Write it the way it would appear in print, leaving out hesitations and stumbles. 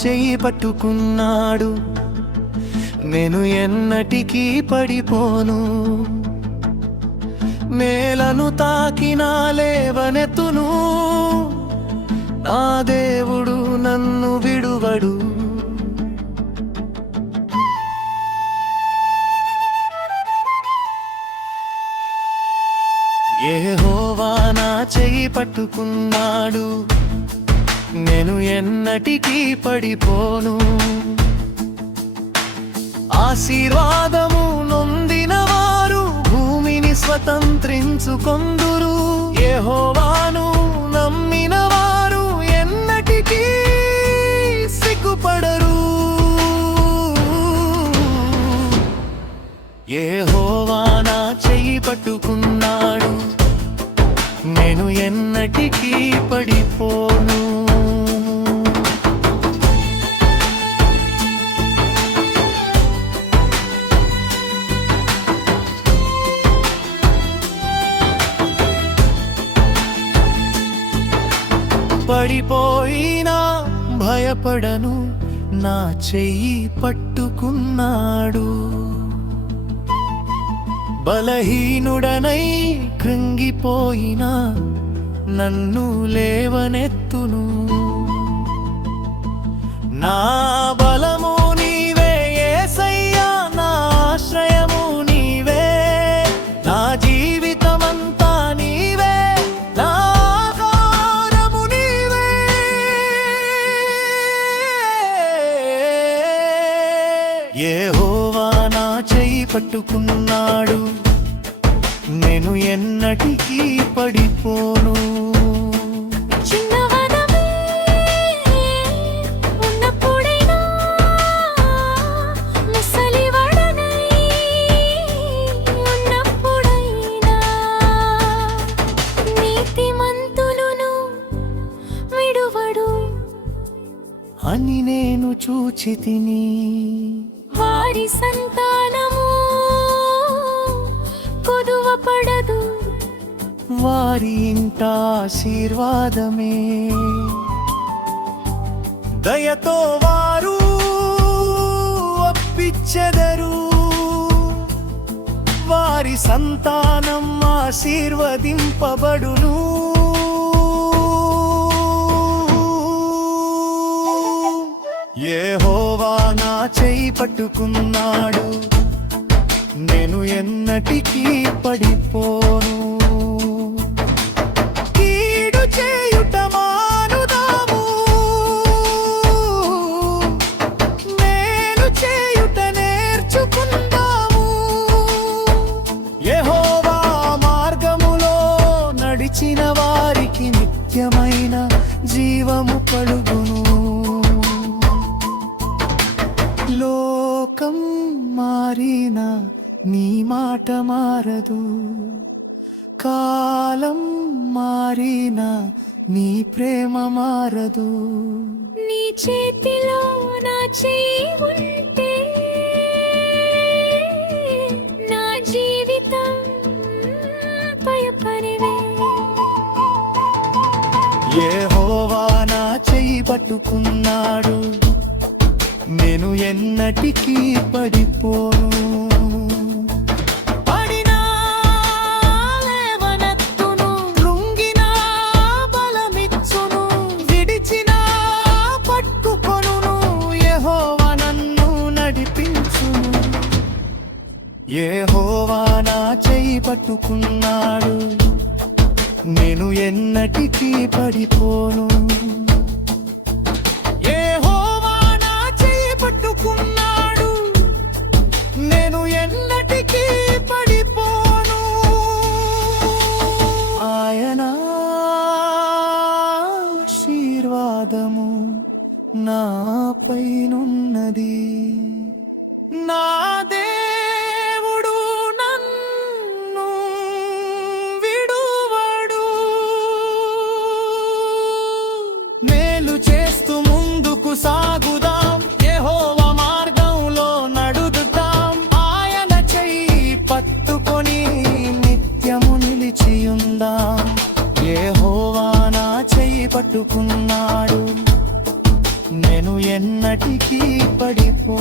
చెయ్యి పట్టుకున్నాడు. నేను ఎన్నటికీ పడిపోను, నేలను తాకినా లేవనెత్తును. నా దేవుడు నన్ను విడువడు. యెహోవా నా చెయ్యి పట్టుకున్నాడు, నేను ఎన్నటికీ పడిపోను. ఆశీర్వాదము నొందిన వారు భూమిని స్వతంత్రించుకొందురు. యెహోవాను నమ్మిన వారు ఎన్నటికీ సిగ్గుపడరు. యెహోవా నా చెయ్యి పట్టుకున్నాడు, నేను ఎన్నటికీ పడిపోను. పడిపోయినా భయపడను, నా చెయ్యి పట్టుకున్నాడు. బలహీనుడనై కృంగిపోయినా నన్ను లేవనెత్తును. నా బలము నీవే యేసయ్యా, నా ఆశ్రయము నీవే. నా జీవితమంతా నీవే, నా ఆధారము నీవే. యెహోవా నా చెయ్యి పట్టుకున్నాడు, నేను ఎన్నటికీ పడిపోను. అని నేను చూచితిని. వారి సంతానము కొదువపడదు, వారి ఇంట ఆశీర్వాదమే. దయతో వారు అప్పిచ్చెదరు, వారి సంతానం ఆశీర్వదింపబడును. యెహోవా నా చెయ్యి పట్టుకున్నాడు, నేను ఎన్నటికీ పడిపోను. కీడు చేయుట మానుదాము, మేలు చేయుట నేర్చుకుందాము. యెహోవా మార్గములో నడిచిన వారికి నిత్యమైన జీవము కలుగును. లోకం మారినా నీ మాట మారదు, కాలం మారినా నీ ప్రేమ మారదు. నీ చేతిలో నా చెయ్యి ఉంటే నా జీవితం భయపడవే. యెహోవా నా చెయ్యి పట్టుకున్నాడు, నేను ఎన్నటికీ పడిపోను. పడినా లేవనెత్తును, కృంగినా బలమిచ్చును, విడిచినా పట్టుకొనును. యెహోవా నన్ను నడిపించును. యెహోవా నా చెయ్యి పట్టుకున్నాడు, నేను ఎన్నటికీ పడిపోను. నేను ఎన్నటికీ పడిపోను. ఆయన ఆశీర్వాదము నాపైనున్నది. నా దేవుడు నన్ను విడువడు. మేలు చేస్తూ ముందుకు సాగుదాం, యెహోవా మార్గంలో నడుదుదాం. ఆయన చెయ్యి పట్టుకొని నిత్యము నిలిచియుందాం. యెహోవా నా చెయ్యి పట్టుకున్నాడు, నేను ఎన్నటికీ పడిపో